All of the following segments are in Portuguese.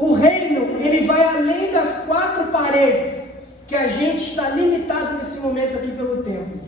O reino, ele vai além das quatro paredes, que a gente está limitado nesse momento aqui pelo tempo.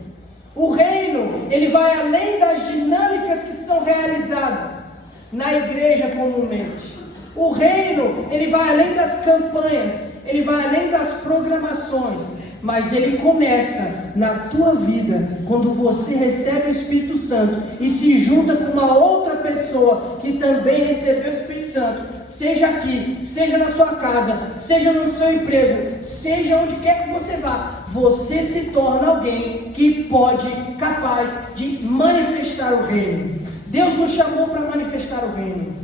O reino, ele vai além das dinâmicas que são realizadas na igreja comumente. O reino, ele vai além das campanhas, ele vai além das programações, mas ele começa na tua vida, quando você recebe o Espírito Santo e se junta com uma outra pessoa que também recebeu o Espírito Santo, seja aqui, seja na sua casa, seja no seu emprego, seja onde quer que você vá, você se torna alguém que pode, capaz de manifestar o reino. Deus nos chamou para manifestar o reino.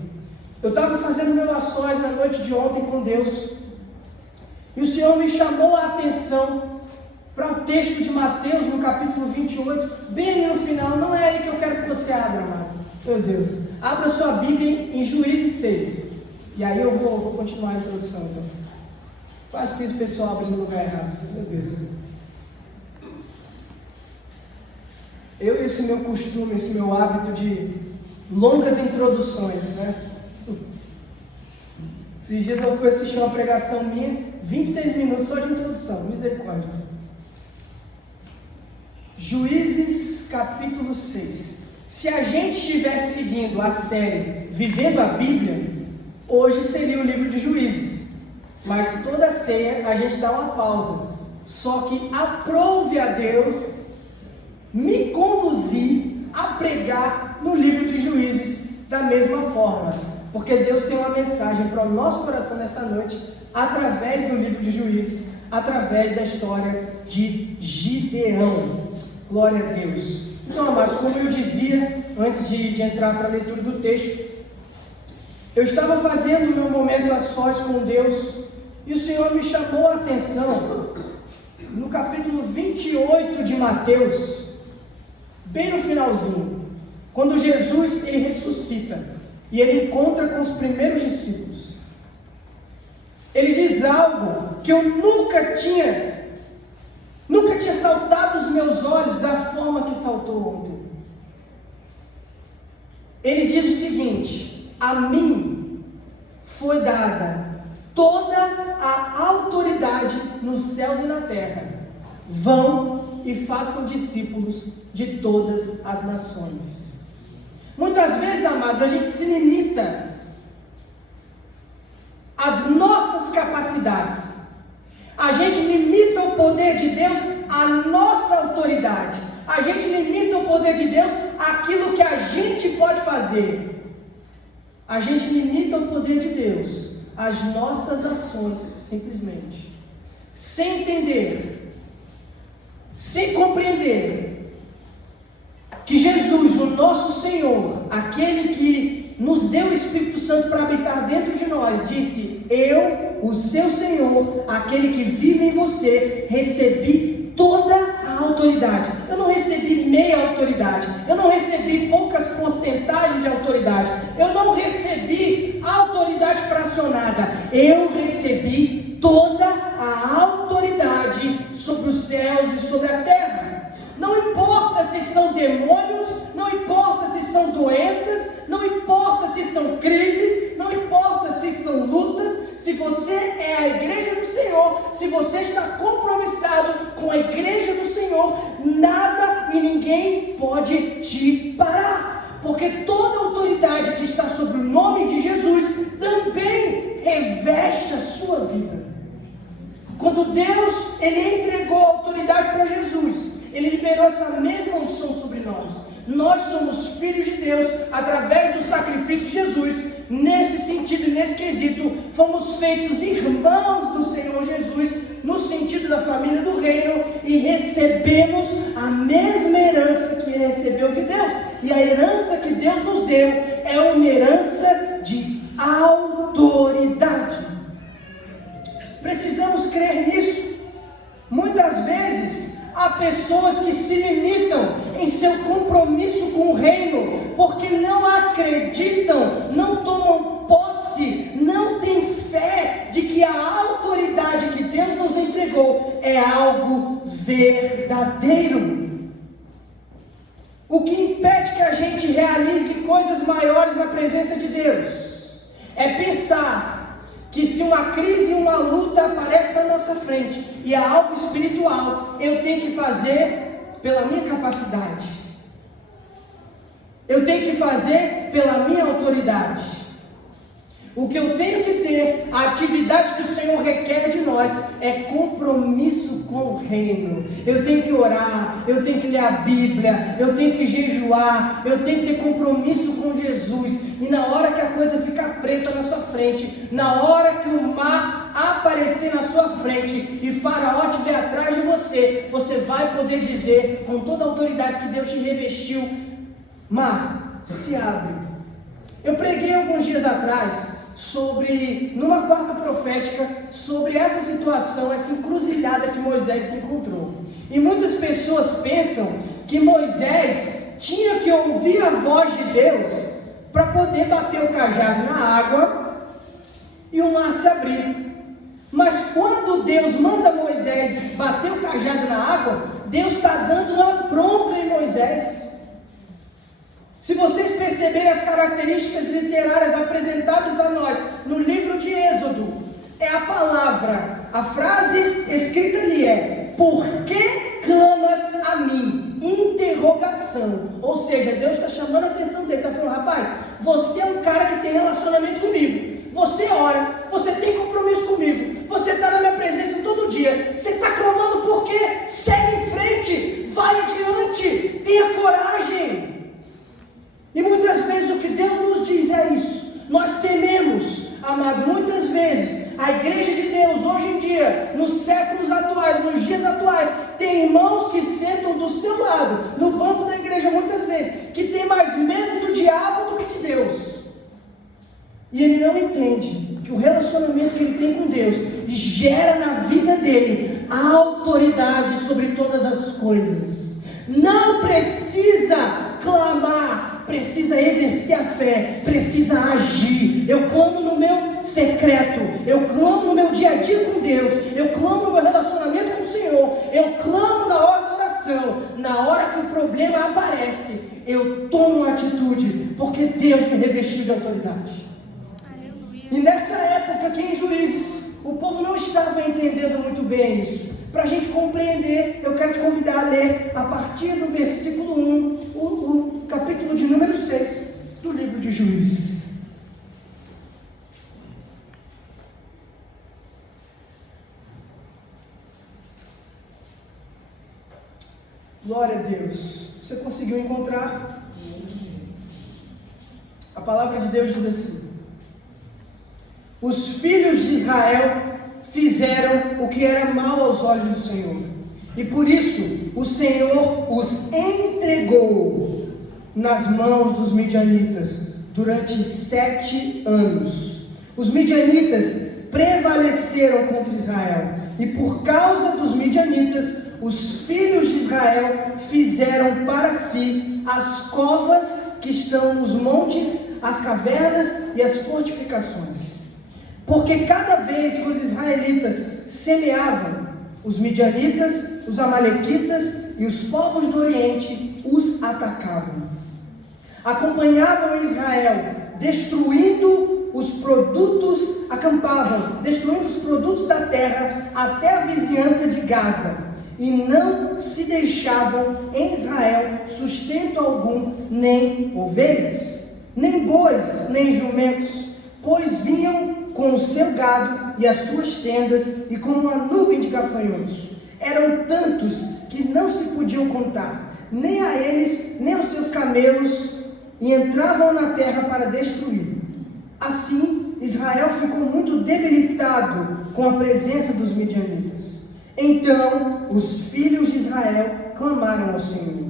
Eu estava fazendo meu ações na noite de ontem com Deus, e o Senhor me chamou a atenção para o texto de Mateus, no capítulo 28, bem ali no final. Não é aí que eu quero que você abra, amado. Meu Deus. Abra sua Bíblia em Juízes 6. E aí eu vou continuar a introdução, então. Quase fiz o pessoal abrir no lugar errado. Meu Deus. Eu, esse meu costume, esse meu hábito de longas introduções, né? Esses dias eu fui assistir uma pregação minha, 26 minutos só de introdução, misericórdia. Juízes capítulo 6. Se a gente estivesse seguindo a série Vivendo a Bíblia, hoje seria o livro de Juízes. Mas toda ceia a gente dá uma pausa. Só que aprove a Deus me conduzir a pregar no livro de Juízes da mesma forma. Porque Deus tem uma mensagem para o nosso coração nessa noite, através do livro de Juízes, através da história de Gideão. Glória a Deus. Então, amados, como eu dizia, antes de entrar para a leitura do texto, eu estava fazendo o meu momento a sós com Deus, e o Senhor me chamou a atenção, no capítulo 28 de Mateus, bem no finalzinho, quando Jesus ele ressuscita, e ele encontra com os primeiros discípulos. Ele diz algo que eu nunca tinha saltado os meus olhos da forma que saltou ontem. Ele diz o seguinte: a mim foi dada toda a autoridade nos céus e na terra. Vão e façam discípulos de todas as nações. Muitas vezes, amados, a gente se limita às nossas capacidades. A gente limita o poder de Deus à nossa autoridade. A gente limita o poder de Deus àquilo que a gente pode fazer. A gente limita o poder de Deus às nossas ações, simplesmente. Sem entender, sem compreender que Jesus, o nosso Senhor, aquele que nos deu o Espírito Santo para habitar dentro de nós, disse: eu, o seu Senhor, aquele que vive em você, recebi toda a autoridade. Eu não recebi meia autoridade, eu não recebi poucas porcentagens de autoridade, eu não recebi autoridade fracionada, eu recebi toda a autoridade sobre os céus e sobre a terra. Não importa se são demônios, não importa se são doenças, não importa se são crises, não importa se são lutas, se você é a igreja do Senhor, se você está compromissado com a igreja do Senhor, nada e ninguém pode te parar, porque toda autoridade que está sobre o nome de Jesus também reveste a sua vida. Quando Deus ele entregou a autoridade para Jesus, ele liberou essa mesma unção sobre nós. Nós somos filhos de Deus através do sacrifício de Jesus. Nesse sentido e nesse quesito, fomos feitos irmãos do Senhor Jesus, no sentido da família do reino, e recebemos a mesma herança que ele recebeu de Deus. E a herança que Deus nos deu é uma herança de autoridade. Precisamos crer nisso. Muitas vezes há pessoas que se limitam em seu compromisso com o reino, porque não acreditam, não tomam posse, não têm fé de que a autoridade que Deus nos entregou é algo verdadeiro. O que impede que a gente realize coisas maiores na presença de Deus é pensar que se uma crise e uma luta aparece na nossa frente e é algo espiritual, eu tenho que fazer pela minha capacidade. Eu tenho que fazer pela minha autoridade. O que eu tenho que ter, a atividade que o Senhor requer de nós, é compromisso com o reino. Eu tenho que orar, eu tenho que ler a Bíblia, eu tenho que jejuar, eu tenho que ter compromisso com Jesus. E na hora que a coisa ficar preta na sua frente, na hora que o mar aparecer na sua frente e Faraó estiver atrás de você, você vai poder dizer com toda a autoridade que Deus te revestiu: mar, se abre. Eu preguei alguns dias atrás numa quarta profética, sobre essa situação, essa encruzilhada que Moisés se encontrou. E muitas pessoas pensam que Moisés tinha que ouvir a voz de Deus para poder bater o cajado na água e o mar se abrir. Mas quando Deus manda Moisés bater o cajado na água, Deus está dando uma bronca em Moisés. Se vocês perceberem as características literárias apresentadas a nós no livro de Êxodo, é a palavra, a frase escrita ali é: por que clamas a mim? Interrogação. Ou seja, Deus está chamando a atenção dele, está falando: rapaz, você é um cara que tem relacionamento comigo, você ora, você tem compromisso comigo, você está na minha presença todo dia, você está clamando por quê? Segue em frente, vai adiante, tenha coragem. E muitas vezes o que Deus nos diz é isso. Nós tememos, amados, muitas vezes a igreja de Deus hoje em dia, nos séculos atuais, nos dias atuais, tem irmãos que sentam do seu lado, no banco da igreja muitas vezes, que tem mais medo do diabo do que de Deus. E ele não entende que o relacionamento que ele tem com Deus gera na vida dele a autoridade sobre todas as coisas. Não precisa clamar, precisa exercer a fé, precisa agir. Eu clamo no meu secreto, eu clamo no meu dia a dia com Deus, eu clamo no meu relacionamento com o Senhor, eu clamo na hora da oração. Na hora que o problema aparece, eu tomo uma atitude, porque Deus me revestiu de autoridade. Aleluia. E nessa época aqui em Juízes, o povo não estava entendendo muito bem isso. Para a gente compreender, eu quero te convidar a ler a partir do versículo 1, o capítulo de número 6 do livro de Juízes. Glória a Deus. Você conseguiu encontrar? A palavra de Deus diz assim: os filhos de Israel fizeram o que era mal aos olhos do Senhor, e por isso o Senhor os entregou nas mãos dos midianitas durante 7 anos. Os midianitas prevaleceram contra Israel, e por causa dos midianitas, os filhos de Israel fizeram para si as covas que estão nos montes, as cavernas e as fortificações. Porque cada vez que os israelitas semeavam, os midianitas, os amalequitas e os povos do Oriente os atacavam. Acompanhavam Israel, destruindo os produtos, acampavam, destruindo os produtos da terra até a vizinhança de Gaza. E não se deixavam em Israel sustento algum, nem ovelhas, nem bois, nem jumentos, pois vinham com o seu gado e as suas tendas, e como uma nuvem de gafanhotos. Eram tantos que não se podiam contar, nem a eles, nem aos seus camelos, e entravam na terra para destruir. Assim, Israel ficou muito debilitado com a presença dos midianitas. Então, os filhos de Israel clamaram ao Senhor.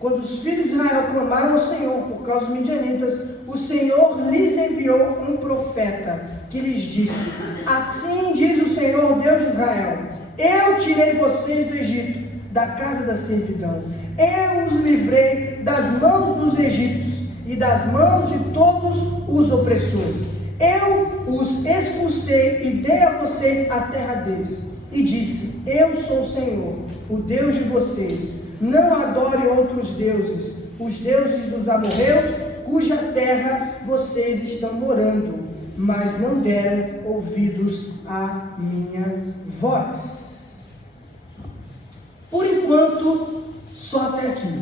Quando os filhos de Israel clamaram ao Senhor por causa dos midianitas, o Senhor lhes enviou um profeta que lhes disse: assim diz o Senhor Deus de Israel: eu tirei vocês do Egito, da casa da servidão. Eu os livrei das mãos dos egípcios e das mãos de todos os opressores. Eu os expulsei e dei a vocês a terra deles. E disse: eu sou o Senhor, o Deus de vocês. Não adore outros deuses, os deuses dos amorreus, cuja terra vocês estão morando. mas não deram ouvidos à minha voz. Por enquanto, só até aqui.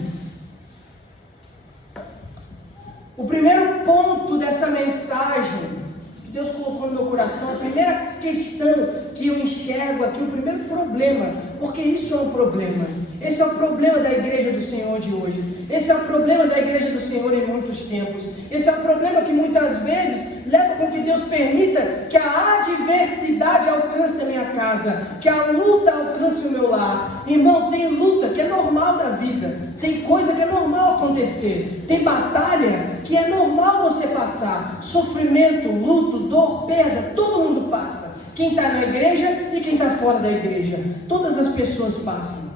O primeiro ponto dessa mensagem que Deus colocou no meu coração, a primeira questão que eu enxergo aqui, o primeiro problema, porque isso é um problema. Esse é o problema da igreja do Senhor de hoje. Esse é o problema da igreja do Senhor em muitos tempos. Esse é o problema que muitas vezes leva com que Deus permita que a adversidade alcance a minha casa, que a luta alcance o meu lar. Irmão, tem luta que é normal da vida, tem coisa que é normal acontecer, tem batalha que é normal você passar, sofrimento, luto, dor, perda, todo mundo passa. Quem está na igreja e quem está fora da igreja, todas as pessoas passam.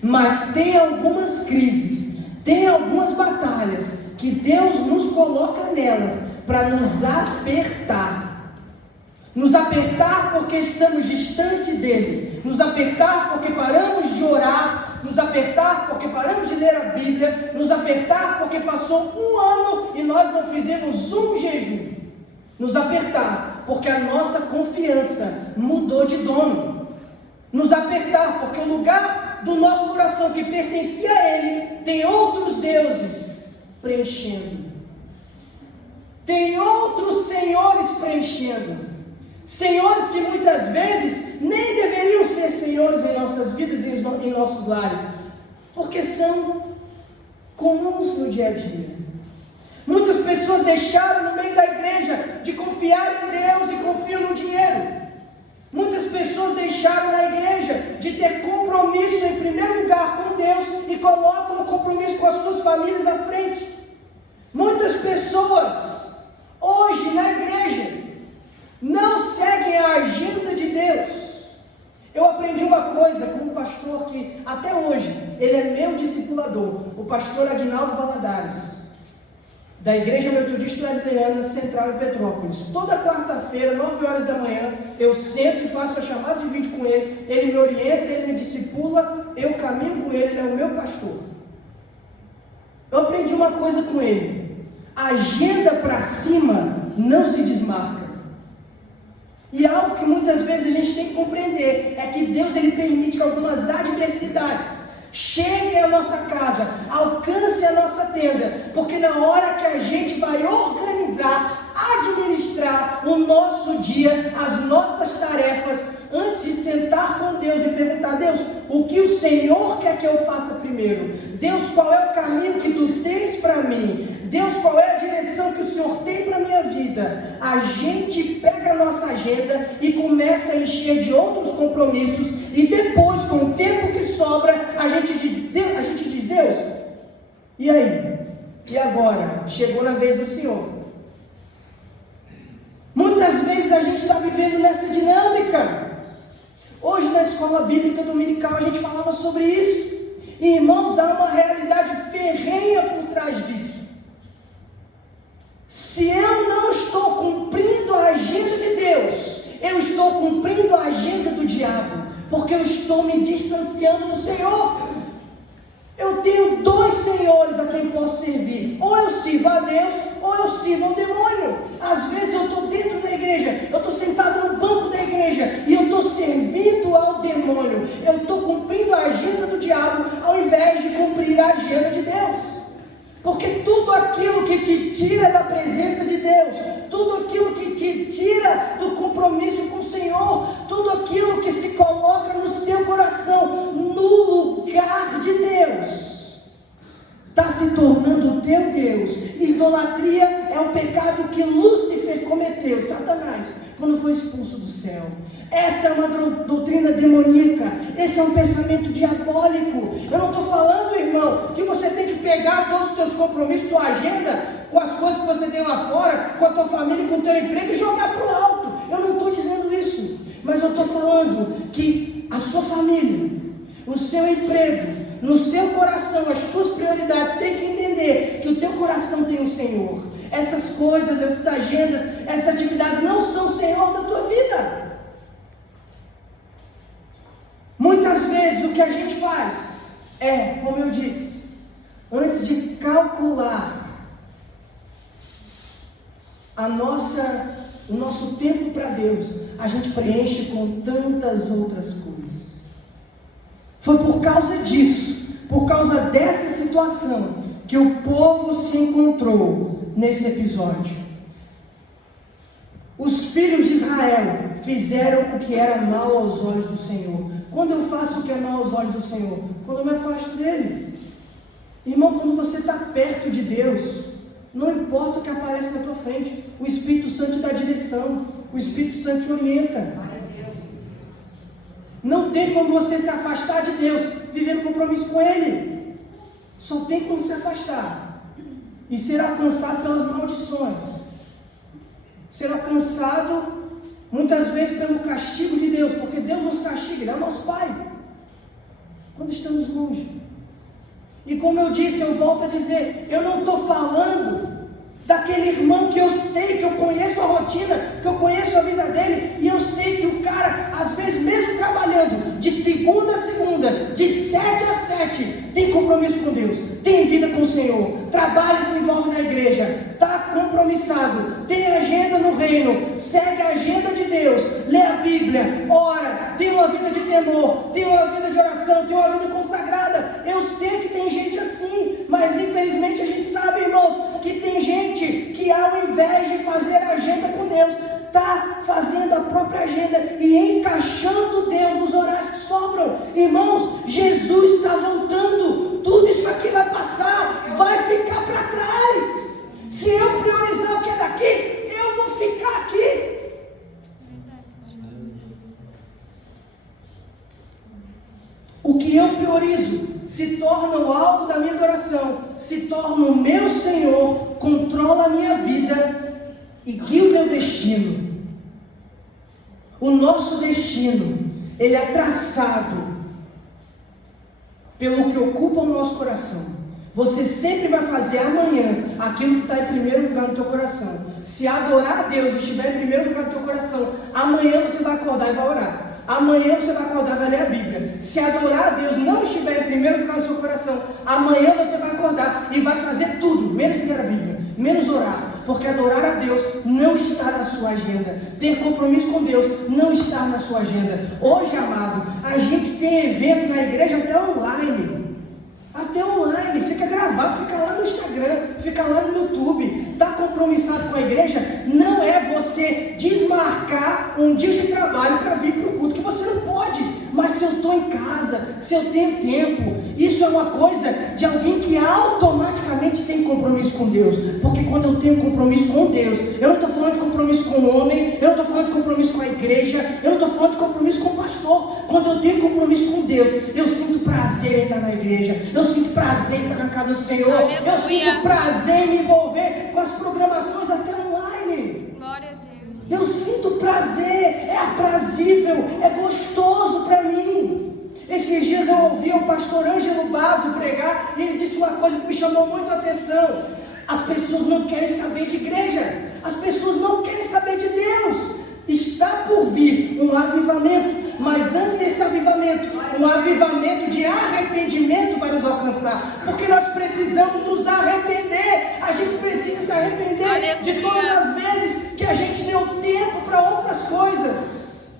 Mas tem algumas crises, tem algumas batalhas que Deus nos coloca nelas para nos apertar. Nos apertar porque estamos distante dele, nos apertar porque paramos de orar, nos apertar porque paramos de ler a Bíblia, nos apertar porque passou um ano e nós não fizemos um jejum, nos apertar porque a nossa confiança mudou de dono, nos apertar porque o lugar do nosso coração que pertencia a Ele tem outros deuses preenchendo, tem outros senhores preenchendo, senhores que muitas vezes nem deveriam ser senhores em nossas vidas e em nossos lares, porque são comuns no dia a dia. Muitas pessoas deixaram no meio da igreja de confiar em Deus e confiam no dinheiro. Muitas pessoas deixaram na igreja de ter compromisso em primeiro lugar com Deus e colocam o compromisso com as suas famílias à frente. Muitas pessoas hoje na igreja não seguem a agenda de Deus. Eu aprendi uma coisa com um pastor que até hoje ele é meu discipulador, o pastor Aguinaldo Valadares, da Igreja Metodista Wesleyana Central em Petrópolis. Toda quarta-feira, 9 horas da manhã, eu sento e faço a chamada de vídeo com ele, ele me orienta, ele me discipula, eu caminho com ele, ele é o meu pastor. Eu aprendi uma coisa com ele: agenda para cima não se desmarca. E algo que muitas vezes a gente tem que compreender é que Deus ele permite que algumas adversidades cheguem à nossa casa, alcance a nossa tenda, porque na hora que a gente vai organizar, administrar o nosso dia, as nossas tarefas, antes de sentar com Deus e perguntar: Deus, o que o Senhor quer que eu faça primeiro? Deus, qual é o caminho que Tu tens para mim? Deus, qual é a direção que o Senhor tem para a minha vida? A gente pega a nossa agenda e começa a encher de outros compromissos, e depois, com o tempo que sobra, a gente diz: Deus, e aí? E agora? Chegou na vez do Senhor. Muitas vezes a gente está vivendo nessa dinâmica. Hoje na escola bíblica dominical a gente falava sobre isso. E, irmãos, há uma realidade ferrenha por trás disso. Se eu não estou cumprindo a agenda de Deus, eu estou cumprindo a agenda do diabo, porque eu estou me distanciando do Senhor. Eu tenho dois senhores a quem posso servir: ou eu sirvo a Deus, ou eu sirvo ao demônio. Às vezes eu estou dentro da igreja, eu estou sentado no banco da igreja e eu estou servindo ao demônio. Eu estou cumprindo a agenda do diabo ao invés de cumprir a agenda de Deus. Porque tudo aquilo que te tira da presença de Deus, tudo aquilo que te tira do compromisso com o Senhor, tudo aquilo que se coloca no seu coração, no lugar de Deus, está se tornando o teu Deus. Idolatria é o pecado que Lúcifer cometeu, Satanás, quando foi expulso do céu. Essa é uma doutrina demoníaca, esse é um pensamento diabólico. Eu não estou falando, irmão, que você tem que pegar todos os teus compromissos, tua agenda, com as coisas que você tem lá fora, com a tua família, com o teu emprego, e jogar para o alto. Eu não estou dizendo isso, mas eu estou falando que a sua família, o seu emprego, no seu coração, as tuas prioridades, tem que entender que o teu coração tem o Senhor. Essas coisas, essas agendas, essas atividades não são o Senhor da tua vida. Muitas vezes o que a gente faz é, como eu disse, antes de calcular a nossa o nosso tempo para Deus, a gente preenche com tantas outras coisas. Foi por causa disso, por causa dessa situação, que o povo se encontrou nesse episódio. Os filhos de Israel fizeram o que era mal aos olhos do Senhor. Quando eu faço o que é mal aos olhos do Senhor? Quando eu me afasto dele. Irmão, quando você está perto de Deus, não importa o que aparece na tua frente, o Espírito Santo te dá direção, o Espírito Santo te orienta. Não tem como você se afastar de Deus, vivendo compromisso com Ele. Só tem como se afastar e ser alcançado pelas maldições. Ser alcançado muitas vezes pelo castigo de Deus, porque Deus nos castiga, Ele é o nosso Pai, quando estamos longe. E como eu disse, eu volto a dizer, eu não estou falando daquele irmão que eu sei, que eu conheço a rotina, que eu conheço a vida dele, e eu sei que o cara, às vezes mesmo trabalhando, de segunda a segunda, de 7 a 7, tem compromisso com Deus, tem vida com o Senhor, trabalha e se envolve na igreja, está compromissado, tem agenda no reino, segue a agenda de Deus, lê a Bíblia, ora, tem uma vida de temor, tem uma vida de oração, tem uma vida consagrada. Eu sei que tem gente assim, mas infelizmente a gente sabe, irmãos, que tem gente que ao invés de fazer agenda com Deus, está fazendo a própria agenda e encaixando Deus nos horários que sobram. Irmãos, Jesus está voltando, tudo isso aqui vai passar, vai ficar para trás. Se eu priorizar o que é daqui, eu vou ficar aqui. O que eu priorizo se torna o alvo da minha adoração, se torna o meu Senhor, controla a minha vida e guia o meu destino. O nosso destino, ele é traçado pelo que ocupa o nosso coração. Você sempre vai fazer amanhã aquilo que está em primeiro lugar no teu coração. Se adorar a Deus estiver em primeiro lugar no teu coração, amanhã você vai acordar e vai orar. Amanhã você vai acordar e vai ler a Bíblia. Se adorar a Deus não estiver em primeiro lugar no seu coração, amanhã você vai acordar e vai fazer tudo, menos ler a Bíblia, menos orar. Porque adorar a Deus não está na sua agenda. Ter compromisso com Deus não está na sua agenda. Hoje, amado, a gente tem evento na igreja até online. Até online, fica gravado, fica lá no Instagram, fica lá no YouTube. Está compromissado com a igreja? Não é você desmarcar um dia de trabalho para vir para o culto, que você não pode. Mas se eu estou em casa, se eu tenho tempo, isso é uma coisa de alguém que automaticamente tem compromisso com Deus. Porque quando eu tenho compromisso com Deus, eu não estou falando de compromisso com o homem, eu não estou falando de compromisso com a igreja, eu não estou falando de compromisso com o pastor. Quando eu tenho compromisso com Deus, eu sinto prazer em estar na igreja, eu sinto prazer em estar na casa do Senhor, aleluia. Eu sinto prazer em me envolver com as programações até online. Glória a Deus. Eu sinto prazer, é aprazível, é gostoso para mim. Esses dias eu ouvi o pastor Ângelo Basso pregar e ele disse uma coisa que me chamou muito a atenção. As pessoas não querem saber de igreja, as pessoas não querem saber de Deus. Está por vir um avivamento, mas antes desse avivamento, um avivamento de arrependimento vai nos alcançar, porque nós precisamos nos arrepender. A gente precisa se arrepender, aleluia, de todas as vezes que a gente deu tempo para outras coisas,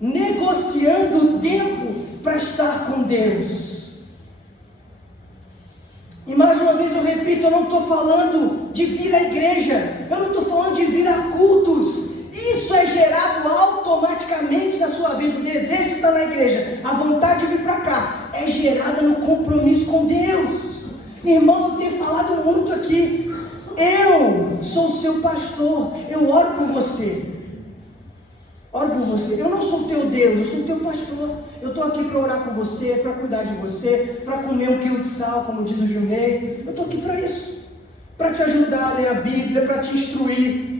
negociando o tempo para estar com Deus. E mais uma vez eu repito, eu não estou falando de vir à igreja, eu não estou falando de vir a cultos. Isso é gerado automaticamente na sua vida. O desejo de estar na igreja, a vontade de vir para cá, é gerada no compromisso com Deus. Irmão, eu tenho falado muito aqui. Eu sou seu pastor, eu oro por você. Oro por você. Eu não sou teu Deus, eu sou teu pastor. Eu estou aqui para orar com você, para cuidar de você, para comer 1 quilo de sal, como diz o Junei. Eu estou aqui para isso, para te ajudar a ler a Bíblia, para te instruir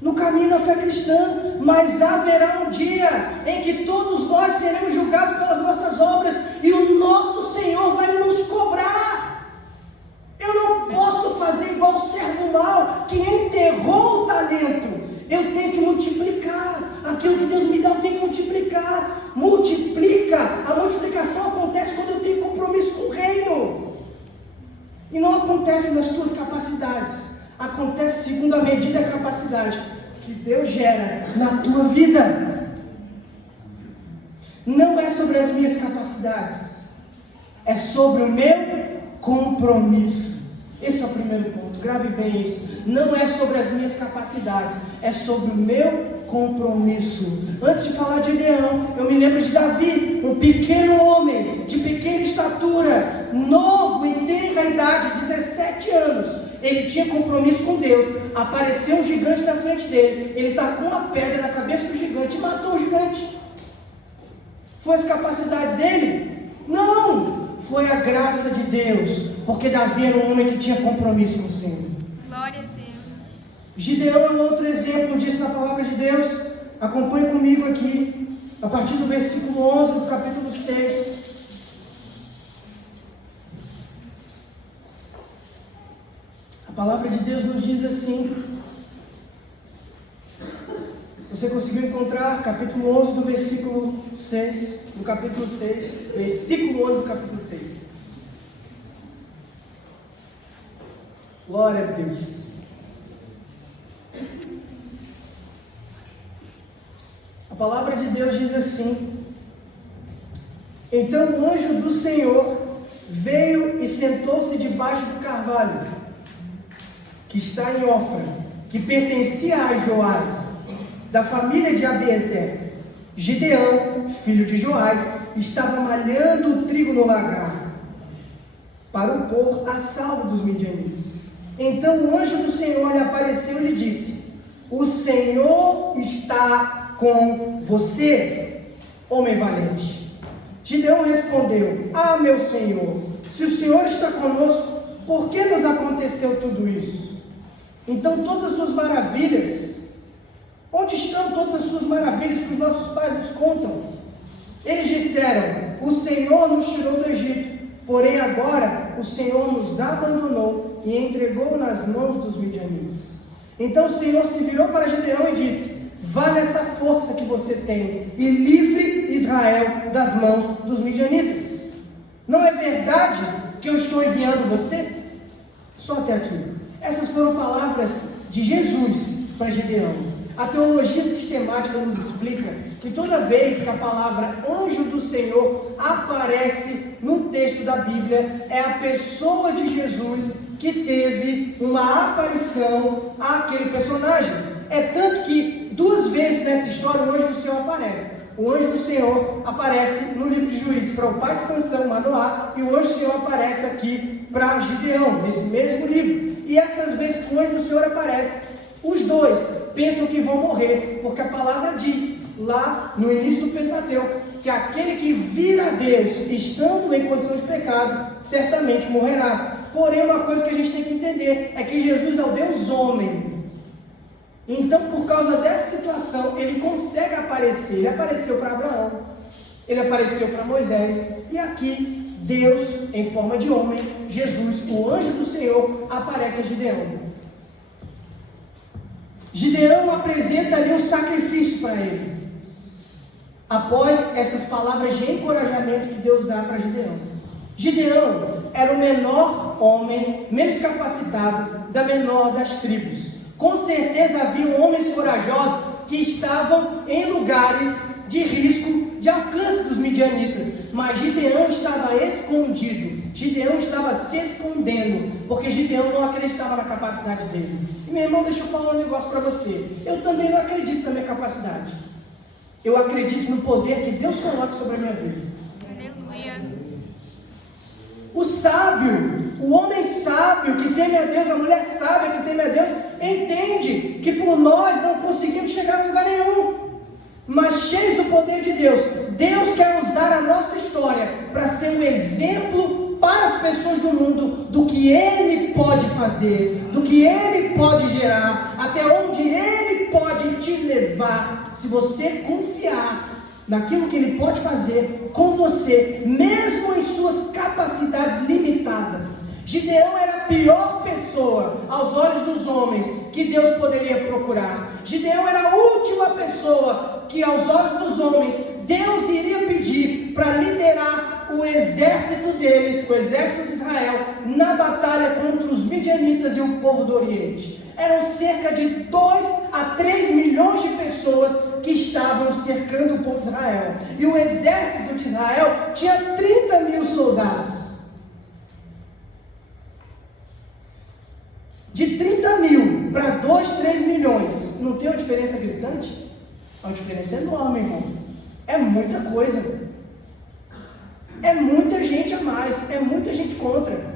no caminho da fé cristã. Mas haverá um dia em que todos nós seremos julgados pelas nossas obras e o nosso Senhor vai nos cobrar. Eu não posso fazer igual o servo mau que enterrou o talento. Eu tenho que multiplicar aquilo que Deus me dá, eu tenho que multiplicar. Multiplica, a multiplicação acontece quando eu tenho compromisso com o reino, e não acontece nas tuas capacidades, acontece segundo a medida da capacidade que Deus gera na tua vida. Não é sobre as minhas capacidades, é sobre o meu compromisso. Esse é o primeiro ponto, grave bem isso. Não é sobre as minhas capacidades, é sobre o meu compromisso. Antes de falar de Gideão, eu me lembro de Davi, um pequeno homem, de pequena estatura, novo e tenra idade, 17 anos. Ele tinha compromisso com Deus. Apareceu um gigante na frente dele, ele tacou uma pedra na cabeça do gigante e matou o gigante. Foi as capacidades dele? Não! Foi a graça de Deus, porque Davi era um homem que tinha compromisso com o Senhor. Glória a Deus. Gideão é um outro exemplo disso na palavra de Deus. Acompanhe comigo aqui, a partir do versículo 11 do capítulo 6. A palavra de Deus nos diz assim. Você conseguiu encontrar capítulo 11 do versículo 6, do capítulo 6, versículo 11 do capítulo 6. Glória a Deus. A palavra de Deus diz assim: então o anjo do Senhor veio e sentou-se debaixo do carvalho, que está em Ofra, que pertencia a Joás, da família de Abiezer. Gideão, filho de Joás, estava malhando o trigo no lagar, para o pôr a salvo dos midianitas. Então o anjo do Senhor lhe apareceu e lhe disse: o Senhor está com você, homem valente. Gideão respondeu: ah, meu Senhor, se o Senhor está conosco, por que nos aconteceu tudo isso? Então todas as suas maravilhas, onde estão todas as suas maravilhas que os nossos pais nos contam? Eles disseram: o Senhor nos tirou do Egito, porém agora o Senhor nos abandonou e entregou nas mãos dos midianitas. Então o Senhor se virou para Gideão e disse: vá nessa força que você tem e livre Israel das mãos dos midianitas. Não é verdade que eu estou enviando você? Só até aqui. Essas foram palavras de Jesus para Gideão. A teologia sistemática nos explica que toda vez que a palavra anjo do Senhor aparece no texto da Bíblia, é a pessoa de Jesus que teve uma aparição àquele personagem. É tanto que 2 vezes nessa história o anjo do Senhor aparece. O anjo do Senhor aparece no livro de Juízes para o pai de Sansão, Manoá, e o anjo do Senhor aparece aqui para Gideão, nesse mesmo livro. E essas vezes que o anjo do Senhor aparece, os dois pensam que vão morrer, porque a palavra diz lá no início do Pentateuco que aquele que vir a Deus estando em condição de pecado certamente morrerá. Porém, uma coisa que a gente tem que entender é que Jesus é o Deus homem. Então, por causa dessa situação, ele consegue aparecer. Ele apareceu para Abraão, ele apareceu para Moisés, e aqui Deus, em forma de homem, Jesus, o anjo do Senhor, aparece a Gideão. Gideão apresenta ali um sacrifício para ele, após essas palavras de encorajamento que Deus dá para Gideão. Gideão era o menor homem, menos capacitado, da menor das tribos. Com certeza havia homens corajosos que estavam em lugares de risco, de alcance dos midianitas, mas Gideão estava escondido. Gideão estava se escondendo, porque Gideão não acreditava na capacidade dele. E meu irmão, deixa eu falar um negócio para você. Eu também não acredito na minha capacidade. Eu acredito no poder que Deus coloca sobre a minha vida. Aleluia. O sábio, o homem sábio que teme a Deus, a mulher sábia que teme a Deus, entende que por nós não conseguimos chegar a lugar nenhum, mas cheios do poder de Deus. Deus quer usar a nossa história para ser um exemplo para as pessoas do mundo do que Ele pode fazer, do que Ele pode gerar, até onde Ele pode te levar, se você confiar naquilo que Ele pode fazer com você, mesmo em suas capacidades limitadas. Gideão era a pior pessoa aos olhos dos homens que Deus poderia procurar. Gideão era a última pessoa que aos olhos dos homens Deus iria pedir para liderar o exército deles, o exército de Israel, na batalha contra os midianitas e o povo do Oriente. Eram cerca de 2 a 3 milhões de pessoas que estavam cercando o povo de Israel. E o exército de Israel tinha 30 mil soldados. De 30 mil para 2, 3 milhões, não tem uma diferença gritante? É uma diferença enorme, irmão. É muita coisa. É muita gente a mais, é muita gente contra.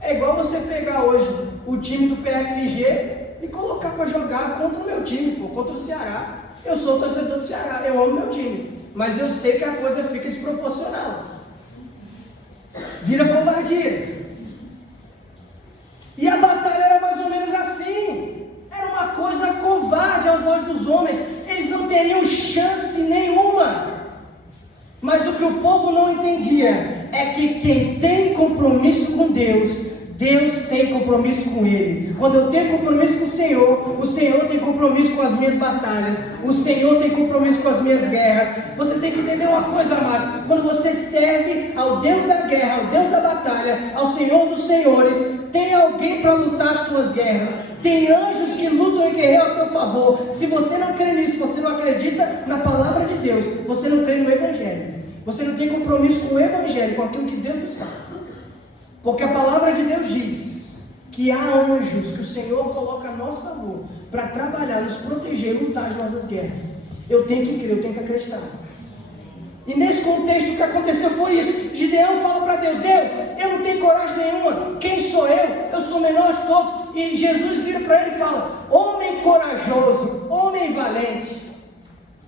É igual você pegar hoje o time do PSG e colocar para jogar contra o meu time, contra o Ceará. Eu sou torcedor do Ceará, eu amo meu time, mas eu sei que a coisa fica desproporcional. Vira covardia. E a batalha era mais ou menos assim. Era uma coisa covarde aos olhos dos homens. Eles não teriam chance nenhuma. Mas o que o povo não entendia é que quem tem compromisso com Deus, Deus tem compromisso com ele. Quando eu tenho compromisso com o Senhor tem compromisso com as minhas batalhas. O Senhor tem compromisso com as minhas guerras. Você tem que entender uma coisa, amado. Quando você serve ao Deus da guerra, ao Deus da batalha, ao Senhor dos senhores, tem alguém para lutar as tuas guerras. Tem anjos que lutam e guerreiam a teu favor. Se você não crê nisso, você não acredita na palavra de Deus, você não crê no Evangelho. Você não tem compromisso com o Evangelho, com aquilo que Deus nos dá. Porque a palavra de Deus diz que há anjos que o Senhor coloca a nosso favor para trabalhar, nos proteger, lutar as nossas guerras. Eu tenho que crer, eu tenho que acreditar. E nesse contexto o que aconteceu foi isso. Gideão fala para Deus: Deus, eu não tenho coragem nenhuma. Quem sou eu? Eu sou o menor de todos. E Jesus vira para ele e fala: homem corajoso, homem valente,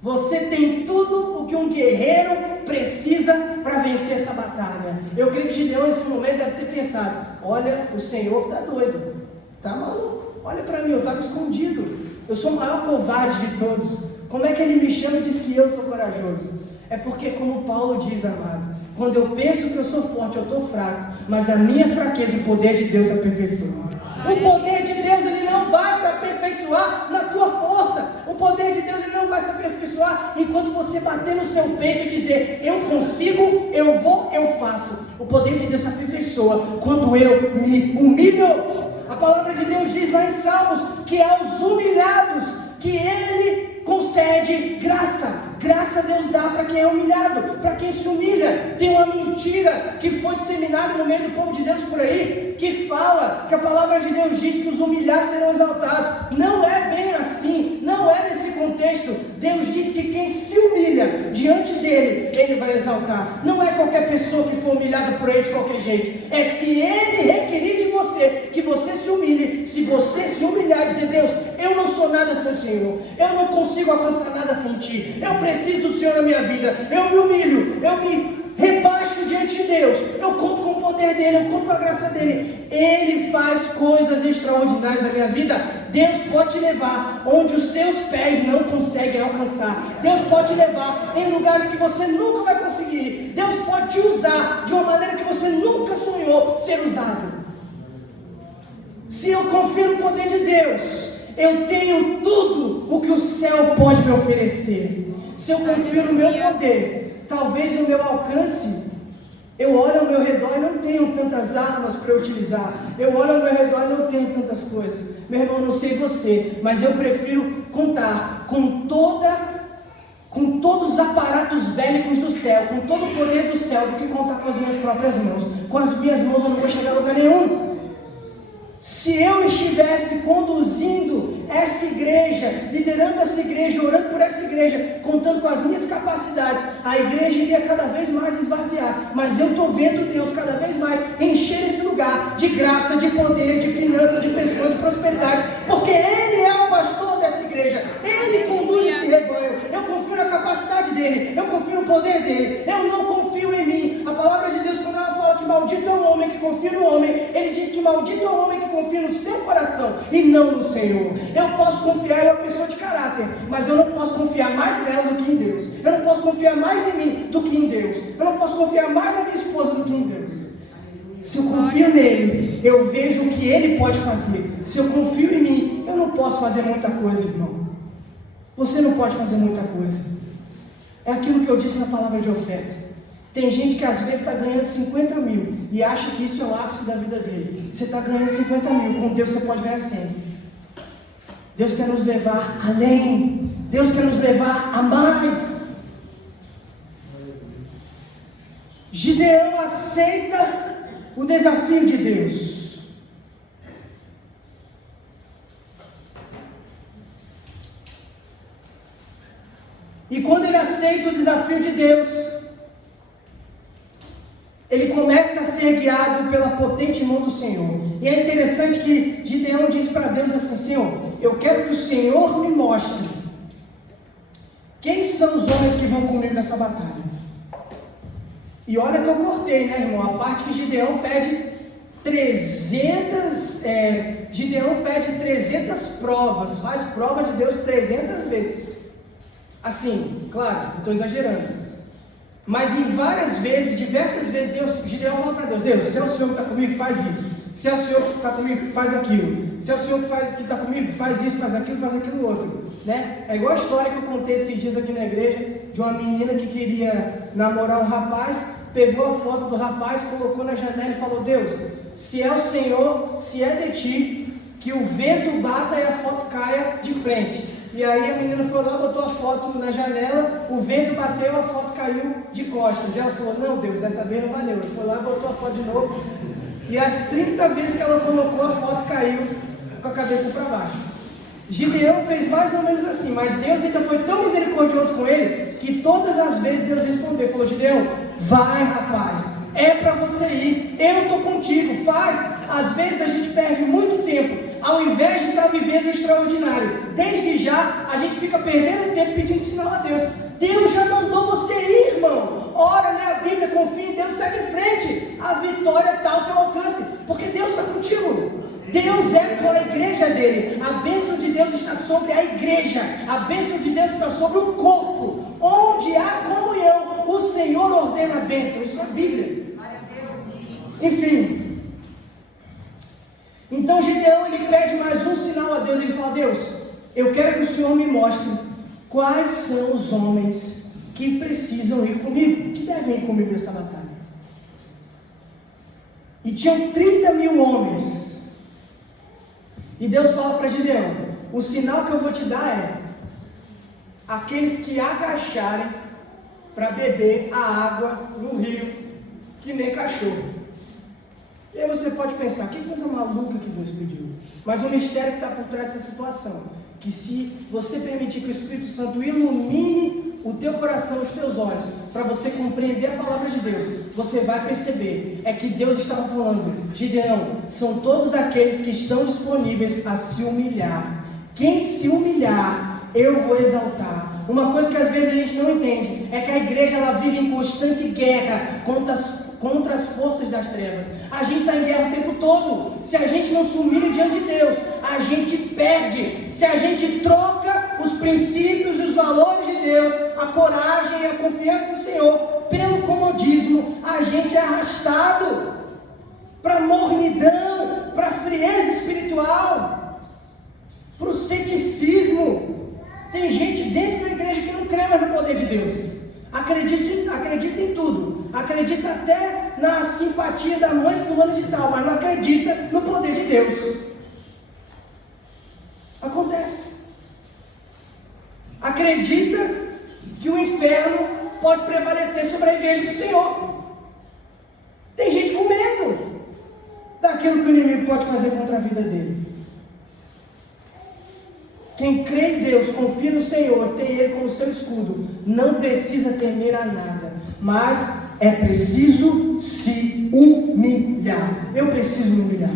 você tem tudo o que um guerreiro precisa para vencer essa batalha. Eu creio que Gideão nesse momento deve ter pensado: olha, o Senhor está doido, está maluco. Olha para mim, eu estava escondido. Eu sou o maior covarde de todos. Como é que ele me chama e diz que eu sou corajoso? É porque, como Paulo diz, amado, quando eu penso que eu sou forte, eu estou fraco, mas na minha fraqueza o poder de Deus se aperfeiçoa. O poder de Deus, ele não vai se aperfeiçoar na tua força. O poder de Deus, ele não vai se aperfeiçoar enquanto você bater no seu peito e dizer: eu consigo, eu vou, eu faço. O poder de Deus se aperfeiçoa quando eu me humilho. A palavra de Deus diz lá em Salmos que aos humilhados que ele concede graça. Graça Deus dá para quem é humilhado, para quem se humilha. Tem uma mentira que foi disseminada no meio do povo de Deus por aí, que fala que a palavra de Deus diz que os humilhados serão exaltados. Não é bem assim, não é nesse contexto. Deus diz que quem se humilha diante dele, ele vai exaltar. Não é qualquer pessoa que for humilhada por ele de qualquer jeito. É se ele requerir de você, que você se humilhe. Se você se humilhar e dizer: Deus, eu não sou nada sem o Senhor, eu não consigo alcançar nada sem Ti, eu preciso do Senhor na minha vida, eu me humilho, eu me rebaixo diante de Deus, eu conto com o poder dele, eu conto com a graça dele. Ele faz coisas extraordinárias na minha vida. Deus pode te levar onde os teus pés não conseguem alcançar. Deus pode te levar em lugares que você nunca vai conseguir ir. Deus pode te usar de uma maneira que você nunca sonhou ser usado. Se eu confio no poder de Deus, eu tenho tudo o que o céu pode me oferecer. Se eu confio no meu poder, talvez o meu alcance, eu olho ao meu redor e não tenho tantas armas para utilizar. Eu olho ao meu redor e não tenho tantas coisas. Meu irmão, não sei você, mas eu prefiro contar com todos os aparatos bélicos do céu, com todo o poder do céu, do que contar com as minhas próprias mãos. Com as minhas mãos eu não vou chegar a lugar nenhum. Se eu estivesse conduzindo essa igreja, liderando essa igreja, orando por essa igreja, contando com as minhas capacidades, a igreja iria cada vez mais esvaziar. Mas eu estou vendo Deus cada vez mais encher esse lugar de graça, de poder, de finanças, de pessoas, de prosperidade, porque Ele é o pastor dessa igreja, Ele conduz esse rebanho. Eu confio na capacidade dEle, eu confio no poder dEle, eu não confio em mim. A palavra de Deus, quando ela fala que maldito é o homem que confia no homem, Ele diz que maldito é o homem que confia no seu coração e não no Senhor. Eu posso confiar em uma pessoa de caráter, mas eu não posso confiar mais nela do que em Deus. Eu não posso confiar mais em mim do que em Deus. Eu não posso confiar mais na minha esposa do que em Deus. Se eu confio nele, eu vejo o que ele pode fazer. Se eu confio em mim, eu não posso fazer muita coisa, irmão. Você não pode fazer muita coisa. É aquilo que eu disse na palavra de oferta. Tem gente que às vezes está ganhando 50 mil e acha que isso é o ápice da vida dele. Você está ganhando 50 mil, com Deus você pode ganhar 100. Deus quer nos levar além. Deus quer nos levar a mais. Gideão aceita o desafio de Deus. E quando ele aceita o desafio de Deus, ele começa a ser guiado pela potente mão do Senhor. E é interessante que Gideão diz para Deus assim: Senhor, eu quero que o Senhor me mostre quem são os homens que vão comigo nessa batalha. E olha que eu cortei, né, irmão? A parte que Gideão pede 300 provas, faz prova de Deus 300 vezes. Assim, claro, estou exagerando. Mas em várias vezes, diversas vezes, Gideão fala para Deus: Deus, se é o Senhor que está comigo, faz isso. Se é o Senhor que está comigo, faz aquilo. Se é o Senhor que está comigo, faz isso, faz aquilo outro. Né? É igual a história que eu contei esses dias aqui na igreja, de uma menina que queria namorar um rapaz, pegou a foto do rapaz, colocou na janela e falou: Deus, se é o Senhor, se é de ti, que o vento bata e a foto caia de frente. E aí a menina foi lá, botou a foto na janela, o vento bateu, a foto caiu de costas. E ela falou: não, Deus, dessa vez não valeu. Ele foi lá, botou a foto de novo, e as 30 vezes que ela colocou, a foto caiu com a cabeça para baixo. Gideão fez mais ou menos assim, mas Deus ainda foi tão misericordioso com ele, que todas as vezes Deus respondeu, falou: Gideão, vai, rapaz, é para você ir, eu estou contigo, faz. Às vezes a gente perde muito tempo, ao invés de estar vivendo o extraordinário. Desde já, a gente fica perdendo tempo pedindo sinal a Deus. Deus já mandou você ir, irmão. Ora, lê a Bíblia, confia em Deus, segue em frente. A vitória está ao teu alcance, porque Deus está contigo. Deus é com a igreja dele. A bênção de Deus está sobre a igreja. A bênção de Deus está sobre o corpo. Onde há comunhão, o Senhor ordena a bênção. Isso é a Bíblia. Enfim. Então Gideão, ele pede mais um sinal a Deus. Ele fala: Deus, eu quero que o Senhor me mostre quais são os homens que precisam ir comigo, que devem ir comigo nessa batalha. E tinham 30 mil homens. E Deus fala para Gideão: o sinal que eu vou te dar é aqueles que agacharem para beber a água no rio, que nem cachorro. E aí você pode pensar: que coisa maluca que Deus pediu. Mas o mistério que está por trás dessa situação, que se você permitir que o Espírito Santo ilumine o teu coração, os teus olhos, para você compreender a palavra de Deus, você vai perceber, é que Deus estava falando: Gideão, são todos aqueles que estão disponíveis a se humilhar. Quem se humilhar, eu vou exaltar. Uma coisa que às vezes a gente não entende, é que a igreja ela vive em constante guerra contra as forças das trevas. A gente está em guerra o tempo todo. Se a gente não se humilha diante de Deus, a gente perde. Se a gente troca os princípios e os valores de Deus, a coragem e a confiança no Senhor, pelo comodismo, a gente é arrastado para a mornidão, para a frieza espiritual, para o ceticismo. Tem gente dentro da igreja que não crê mais no poder de Deus. Acredita em tudo. Acredita até na simpatia da mãe fulana de tal, mas não acredita no poder de Deus. Acontece. Acredita que o inferno pode prevalecer sobre a igreja do Senhor. Tem gente com medo daquilo que o inimigo pode fazer contra a vida dele. Quem crê em Deus, confia no Senhor, tem Ele como seu escudo, não precisa temer a nada, mas é preciso se humilhar. Eu preciso me humilhar.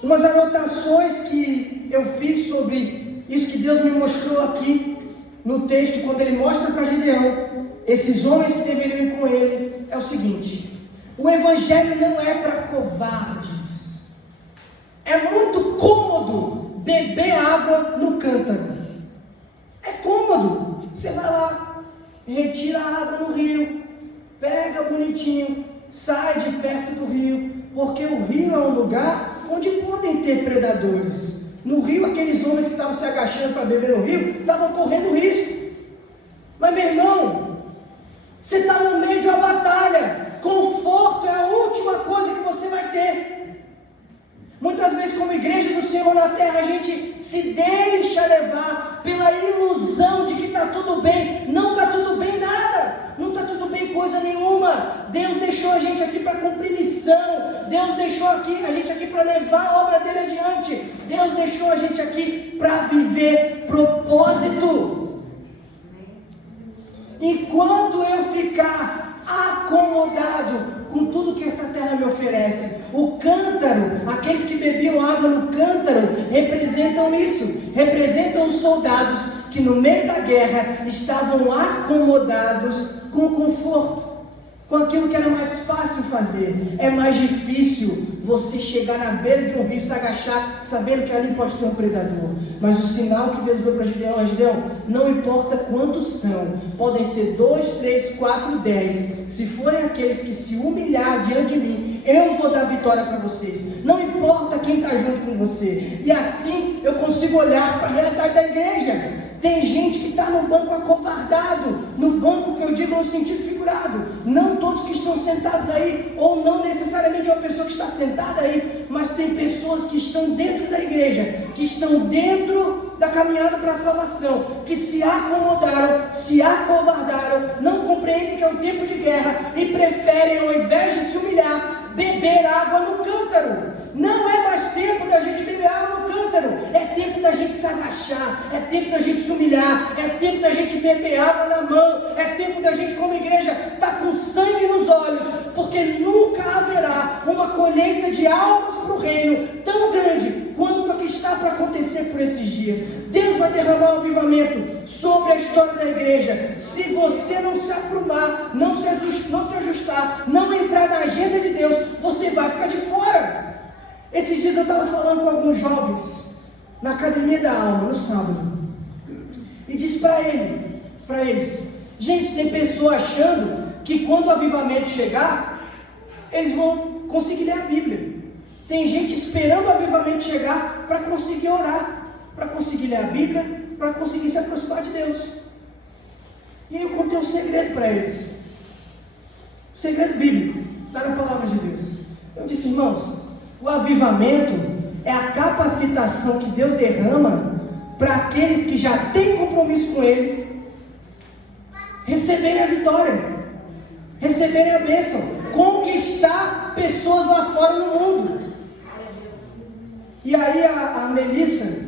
Umas anotações que eu fiz sobre isso que Deus me mostrou aqui no texto, quando Ele mostra para Gideão esses homens que deveriam ir com ele, é o seguinte: o Evangelho não é para covardes. É muito cômodo beber água no cântaro. É cômodo. Você vai lá, retira a água no rio, pega bonitinho, sai de perto do rio, porque o rio é um lugar onde podem ter predadores. No rio, aqueles homens que estavam se agachando para beber no rio, estavam correndo risco. Mas meu irmão, Você está no meio de uma batalha. Conforto é a última coisa que você vai ter. Muitas vezes, como igreja do Senhor na terra, a gente se deixa levar pela ilusão de que está tudo bem. Não está tudo bem nada. Não está tudo bem coisa nenhuma. Deus deixou a gente aqui para cumprir missão. Deus deixou a gente aqui para levar a obra dele adiante. Deus deixou a gente aqui para viver propósito. Enquanto eu ficar acomodado com tudo que essa terra me oferece, o cântaro, aqueles que bebiam água no cântaro, representam isso, representam os soldados que no meio da guerra estavam acomodados com conforto, com aquilo que era mais fácil fazer. É mais difícil você chegar na beira de um rio, se agachar, sabendo que ali pode ter um predador. Mas o sinal que Deus deu para Gideão é: Gideão, não importa quantos são, podem ser 2, 3, 4, 10, se forem aqueles que se humilhar diante de mim, eu vou dar vitória para vocês. Não importa quem está junto com você. E assim eu consigo olhar para a realidade da igreja. Tem gente que está no banco acovardado, no banco que eu digo no sentido figurado. Não todos que estão sentados aí, ou não necessariamente uma pessoa que está sentada aí, mas tem pessoas que estão dentro da igreja, que estão dentro da caminhada para a salvação, que se acomodaram, se acovardaram, não compreendem que é um tempo de guerra e preferem, ao invés de se humilhar, beber água no cântaro. Não é mais tempo da gente beber água no cântaro, é tempo da gente se agachar, é tempo da gente se humilhar, é tempo da gente beber água na mão, é tempo da gente, como igreja, estar com sangue nos olhos, porque nunca haverá uma colheita de almas para o reino tão grande quanto a que está para acontecer por esses dias. Deus vai derramar um avivamento sobre a história da igreja. Se você não se aprumar, não se ajustar, não entrar na agenda de Deus, você vai ficar de fora. Esses dias eu estava falando com alguns jovens na Academia da Alma, no sábado, e disse para eles: gente, tem pessoa achando que quando o avivamento chegar, eles vão conseguir ler a Bíblia. Tem gente esperando o avivamento chegar para conseguir orar, para conseguir ler a Bíblia, para conseguir se aproximar de Deus. E aí eu contei um segredo para eles, segredo bíblico, está na palavra de Deus. Eu disse: irmãos, o avivamento é a capacitação que Deus derrama para aqueles que já têm compromisso com Ele receberem a vitória, receberem a bênção, conquistar pessoas lá fora no mundo. E aí a Melissa,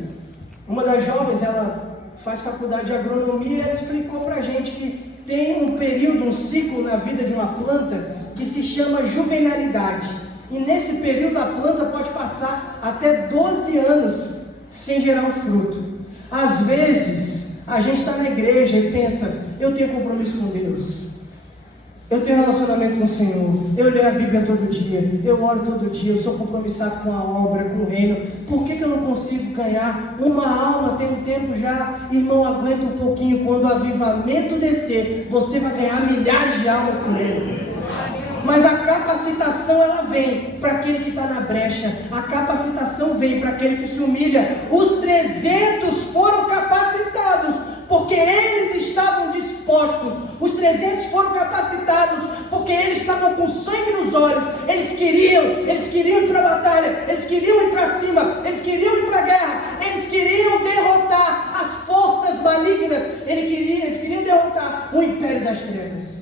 uma das jovens, ela faz faculdade de agronomia, e ela explicou para a gente que tem um período, um ciclo na vida de uma planta que se chama juvenilidade. E nesse período a planta pode passar até 12 anos sem gerar um fruto. Às vezes a gente está na igreja e pensa: eu tenho compromisso com Deus, eu tenho relacionamento com o Senhor, eu leio a Bíblia todo dia, eu oro todo dia, eu sou compromissado com a obra, com o reino. Por que eu não consigo ganhar uma alma? Tem um tempo já. Irmão, aguenta um pouquinho. Quando o avivamento descer, você vai ganhar milhares de almas por ele. Mas a capacitação, ela vem para aquele que está na brecha. A capacitação vem para aquele que se humilha. Os 300 foram capacitados porque eles estavam dispostos. Os 300 foram capacitados porque eles estavam com sangue nos olhos. Eles queriam ir para a batalha, eles queriam ir para cima, eles queriam ir para a guerra, eles queriam derrotar as forças malignas, eles queriam derrotar o império das trevas.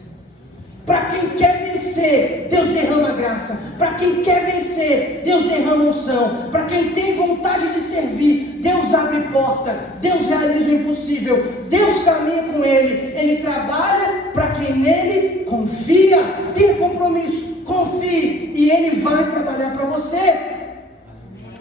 Para quem quer vencer, Deus derrama graça. Para quem quer vencer, Deus derrama unção. Para quem tem vontade de servir, Deus abre porta. Deus realiza o impossível. Deus caminha com ele. Ele trabalha para quem nele confia. Tenha compromisso, confie, e ele vai trabalhar para você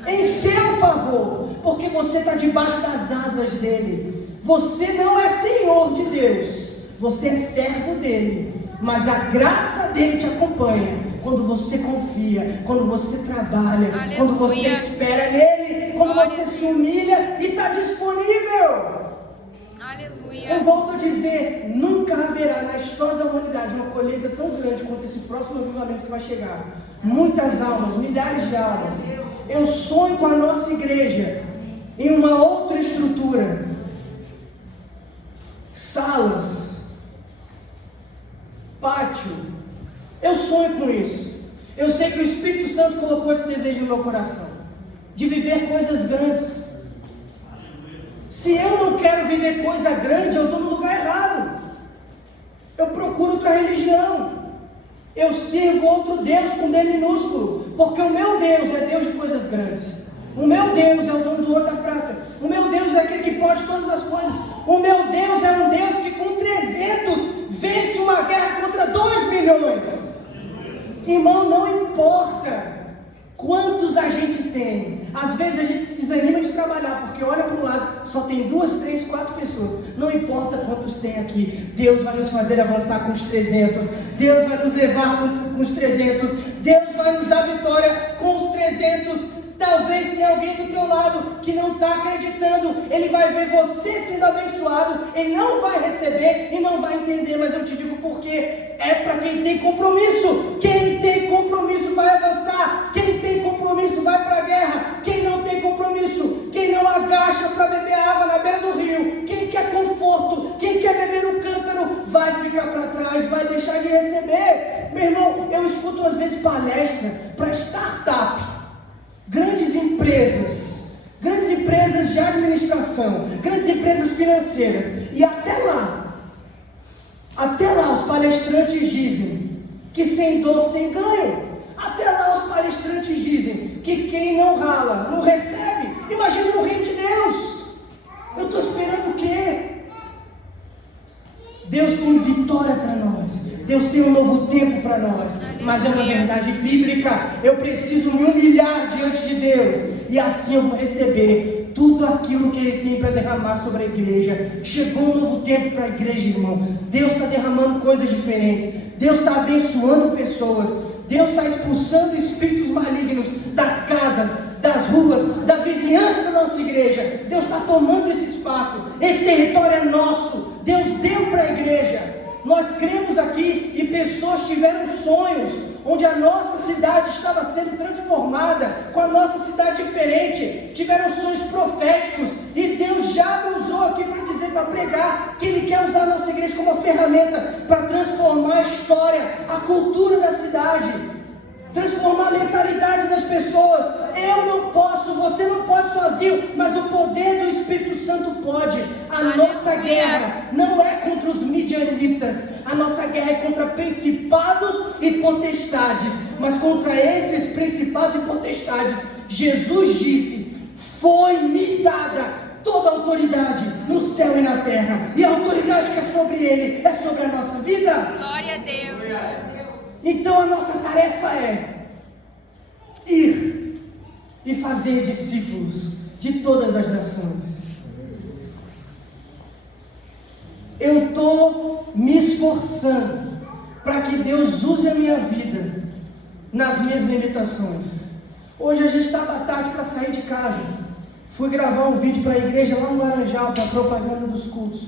em seu favor, porque você está debaixo das asas dele. Você não é senhor de Deus, você é servo dele. Mas a graça dele te acompanha quando você confia, quando você trabalha, aleluia, quando você espera nele, quando você se humilha e está disponível. Aleluia. Eu volto a dizer, nunca haverá na história da humanidade uma colheita tão grande quanto esse próximo avivamento que vai chegar. Muitas almas, milhares de almas. Eu sonho com a nossa igreja em uma outra estrutura. Salas Santo colocou esse desejo no meu coração, de viver coisas grandes. Se eu não quero viver coisa grande, eu estou no lugar errado. Eu procuro outra religião. Eu sirvo outro Deus com D minúsculo, porque o meu Deus é Deus de coisas grandes. O meu Deus é o dono do ouro e da prata. O meu Deus é aquele que pode todas as coisas. O meu Deus é um Deus que com 300 vence uma guerra contra 2 milhões. Irmão, não importa quantos a gente tem. Às vezes a gente se desanima de trabalhar, porque olha para o lado, só tem 2, 3, 4 pessoas. Não importa quantos tem aqui, Deus vai nos fazer avançar com os 300. Deus vai nos levar com os 300. Deus vai nos dar vitória com os 300. Talvez tenha alguém do teu lado que não está acreditando. Ele vai ver você sendo abençoado, ele não vai receber e não vai entender, mas eu te digo porque é para quem tem compromisso. Quem tem compromisso vai avançar. Quem tem compromisso vai para a guerra. Quem não tem compromisso, quem não agacha para beber água na beira do rio, quem quer conforto, quem quer beber no cântaro, vai ficar para trás, vai deixar de receber. Meu irmão, eu escuto às vezes palestra para startup, grandes empresas de administração, grandes empresas financeiras, e até lá os palestrantes dizem que sem dor, sem ganho. Até lá os palestrantes dizem que quem não rala, não recebe. Imagina no reino de Deus. Eu estou esperando o quê? Deus tem vitória para nós. Deus tem um novo tempo para nós. Mas é uma verdade bíblica. Eu preciso me humilhar diante de Deus, e assim eu vou receber tudo aquilo que Ele tem para derramar sobre a igreja. Chegou um novo tempo para a igreja, irmão. Deus está derramando coisas diferentes. Deus está abençoando pessoas. Deus está expulsando espíritos malignos das casas, das ruas, da vizinhança da nossa igreja. Deus está tomando esse espaço. Esse território é nosso. Deus deu para a igreja. Nós cremos aqui e pessoas tiveram sonhos, onde a nossa cidade estava sendo transformada, com a nossa cidade diferente. Tiveram sonhos proféticos, e Deus já me usou aqui para dizer, para pregar, que Ele quer usar a nossa igreja como uma ferramenta para transformar a história, a cultura da cidade, transformar a mentalidade das pessoas. Eu não posso, você não pode sozinho, mas o poder do Espírito Santo pode. A nossa guerra não é contra os midianitas, a nossa guerra é contra principados e potestades, mas contra esses principados e potestades, Jesus disse, foi-me dada toda a autoridade no céu e na terra, e a autoridade que é sobre Ele, é sobre a nossa vida. Glória a Deus. Então a nossa tarefa é ir e fazer discípulos de todas as nações. Eu estou me esforçando para que Deus use a minha vida nas minhas limitações. Hoje a gente estava à tarde para sair de casa. Fui gravar um vídeo para a igreja lá no Laranjal, para a propaganda dos cultos.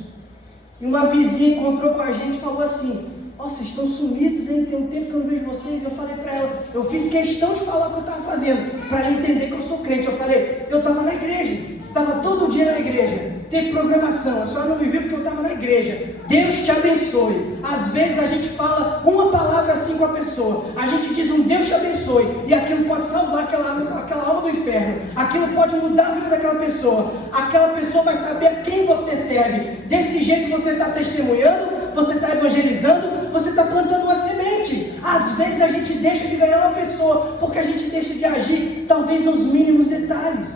E uma vizinha encontrou com a gente e falou assim: ó, vocês estão sumidos, hein? Tem um tempo que eu não vejo vocês. Eu falei para ela, eu fiz questão de falar o que eu estava fazendo, para ela entender que eu sou crente. Eu falei, eu estava na igreja, estava todo dia na igreja, teve programação, a senhora não me viu porque eu estava na igreja. Deus te abençoe. Às vezes a gente fala uma palavra assim com a pessoa, a gente diz um Deus te abençoe, e aquilo pode salvar aquela alma do inferno, aquilo pode mudar a vida daquela pessoa vai saber a quem você serve. Desse jeito você está testemunhando, você está evangelizando, você está plantando uma semente. Às vezes a gente deixa de ganhar uma pessoa, porque a gente deixa de agir, talvez nos mínimos detalhes.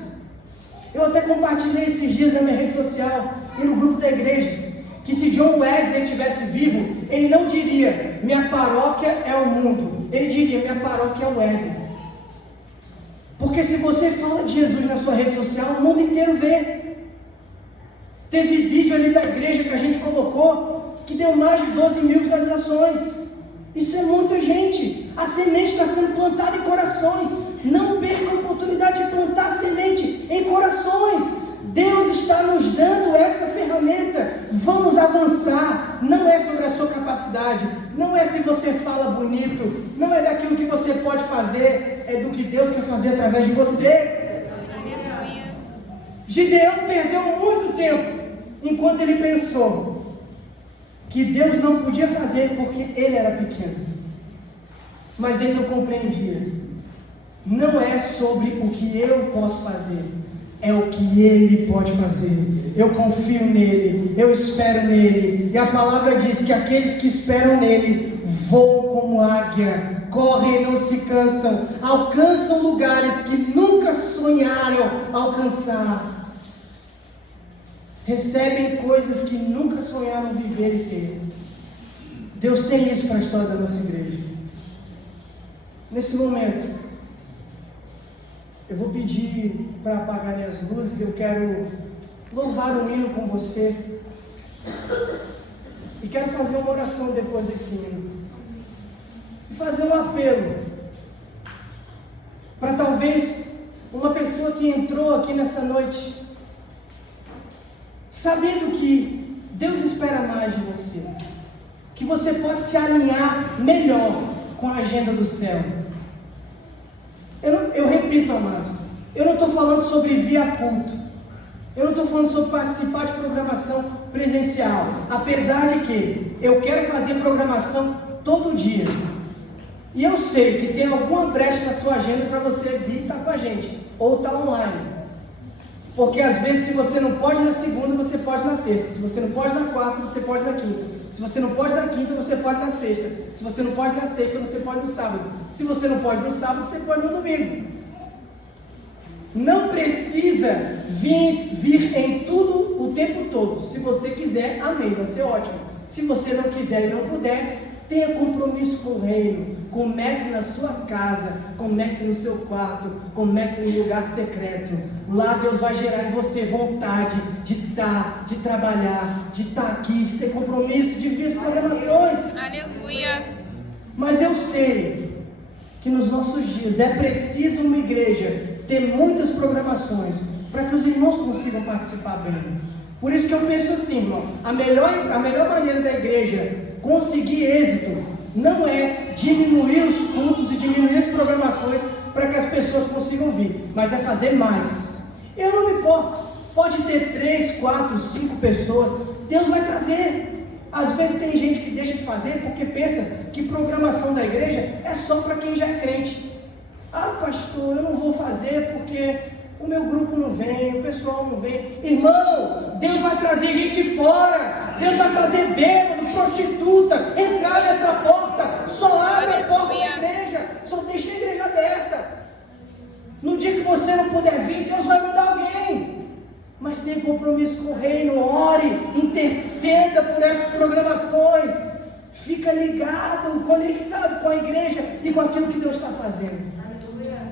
Eu até compartilhei esses dias na minha rede social e no grupo da igreja, que se John Wesley estivesse vivo, ele não diria, minha paróquia é o mundo, ele diria, minha paróquia é o ego. Porque se você fala de Jesus na sua rede social, o mundo inteiro vê. Teve vídeo ali da igreja que a gente colocou, que deu mais de 12 mil visualizações. Isso é muita gente. A semente está sendo plantada em corações. Não perca a oportunidade de plantar semente em corações. Deus está nos dando essa ferramenta. Vamos avançar. Não é sobre a sua capacidade, não é se você fala bonito, não é daquilo que você pode fazer, é do que Deus quer fazer através de você. Gideão perdeu muito tempo enquanto ele pensou que Deus não podia fazer porque ele era pequeno, mas ele não compreendia não é sobre o que eu posso fazer, é o que Ele pode fazer. Eu confio nele, eu espero nele, e a palavra diz que aqueles que esperam nele voam como águia, correm e não se cansam, alcançam lugares que nunca sonharam alcançar, recebem coisas que nunca sonharam viver e ter. Deus tem isso para a história da nossa igreja. Nesse momento, eu vou pedir para apagarem as luzes. Eu quero louvar um hino com você e quero fazer uma oração depois desse hino e fazer um apelo para talvez uma pessoa que entrou aqui nessa noite sabendo que Deus espera mais de você, que você pode se alinhar melhor com a agenda do céu. Eu repito, amado, eu não estou falando sobre vir a culto, eu não estou falando sobre participar de programação presencial, apesar de que eu quero fazer programação todo dia, e eu sei que tem alguma brecha na sua agenda para você vir e estar com a gente, ou estar online, porque às vezes se você não pode na segunda, você pode na terça, se você não pode na quarta, você pode na quinta. Se você não pode na quinta, você pode na sexta. Se você não pode na sexta, você pode no sábado. Se você não pode no sábado, você pode no domingo. Não precisa vir em tudo o tempo todo. Se você quiser, amém, vai ser ótimo. Se você não quiser e não puder, tenha compromisso com o reino. Comece na sua casa, comece no seu quarto, comece no lugar secreto. Lá Deus vai gerar em você vontade de estar, de trabalhar, de estar aqui, de ter compromisso, de ver as programações. Aleluia. Mas eu sei que nos nossos dias é preciso uma igreja ter muitas programações para que os irmãos consigam participar bem. Por isso que eu penso assim, irmão, a melhor maneira da igreja conseguir êxito não é diminuir os cultos e diminuir as programações para que as pessoas consigam vir, mas é fazer mais. Eu não me importo, pode ter 3, 4, 5 pessoas, Deus vai trazer. Às vezes tem gente que deixa de fazer porque pensa que programação da igreja é só para quem já é crente. Ah, pastor, eu não vou fazer porque o meu grupo não vem, o pessoal não vem. Irmão, Deus vai trazer gente de fora. Deus vai fazer bêbado, prostituta entrar nessa porta. Só abre a porta da igreja, só deixa a igreja aberta. No dia que você não puder vir, Deus vai mandar alguém. Mas tenha compromisso com o reino, ore, interceda por essas programações. Fica ligado, conectado com a igreja e com aquilo que Deus está fazendo.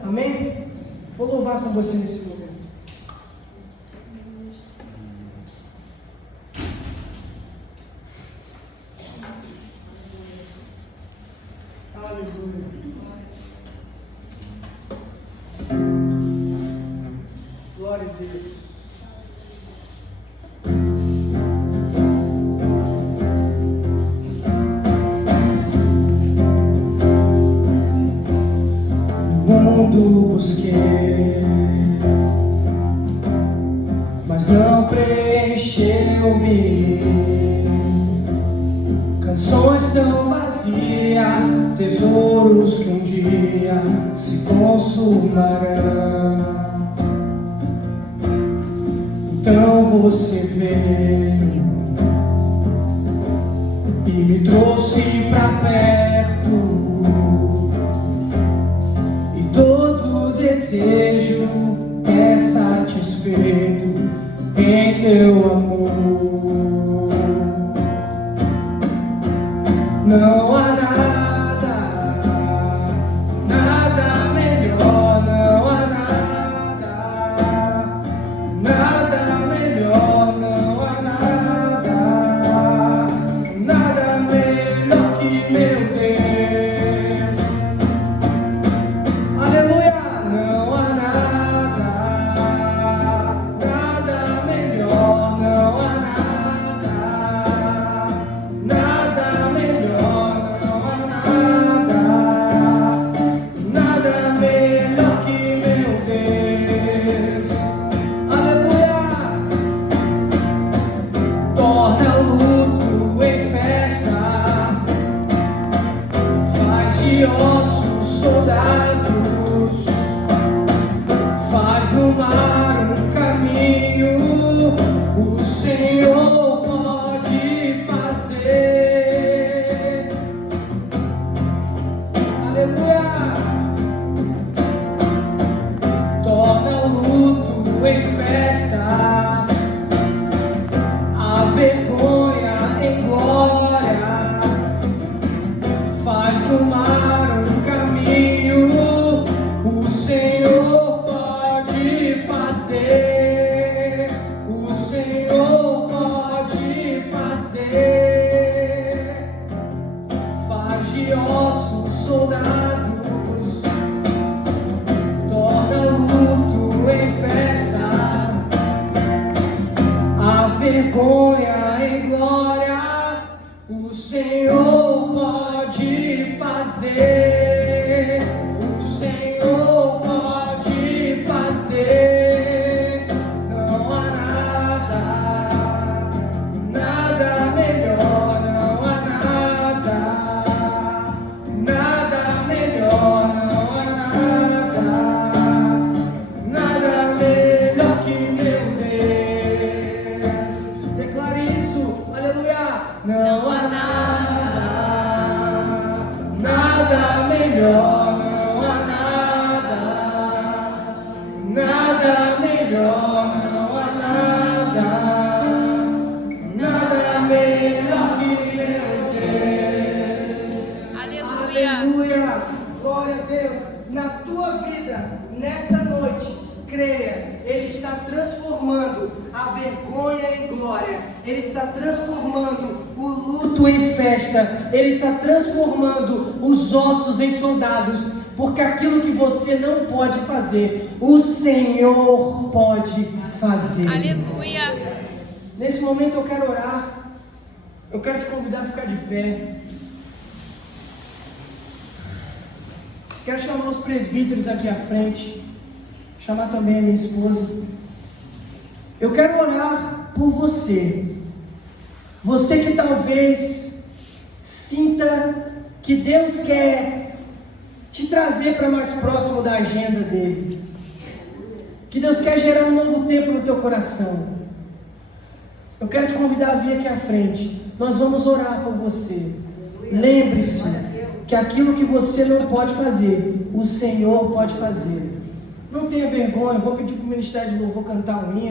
Amém? Vou louvar com você nesse momento. Aleluia. Glória a Deus. Mundo busquei, mas não preencheu-me. Canções tão vazias, tesouros que um dia se consumarão. Então você veio e me trouxe pra perto. Todo desejo é satisfeito em teu amor. Não há nada melhor, não há nada melhor, não há nada melhor que meu Deus. Aleluia! Não há nada melhor, não há vergonha em glória, o Senhor pode fazer. O Senhor pode fazer. Não há nada melhor. Não há nada melhor. Não há nada melhor que meu Deus. Declare isso, aleluia. Não há nada melhor. Não há nada melhor. Não há nada melhor que meu Deus. Aleluia. Aleluia. Glória a Deus. Na tua vida, nessa noite, creia, Ele está transformando a vergonha em glória. Ele está transformando o luto em festa. Ele está transformando os ossos em soldados. Porque aquilo que você não pode fazer, o Senhor pode fazer. Aleluia. Nesse momento eu quero orar. Eu quero te convidar a ficar de pé. Quero chamar os presbíteros aqui à frente. Chamar também a minha esposa. Eu quero orar por você. Você que talvez sinta que Deus quer te trazer para mais próximo da agenda dele. Que Deus quer gerar um novo tempo no teu coração. Eu quero te convidar a vir aqui à frente. Nós vamos orar por você. Lembre-se que aquilo que você não pode fazer, o Senhor pode fazer. Não tenha vergonha. Vou pedir para o Ministério de Louvor cantar um hino.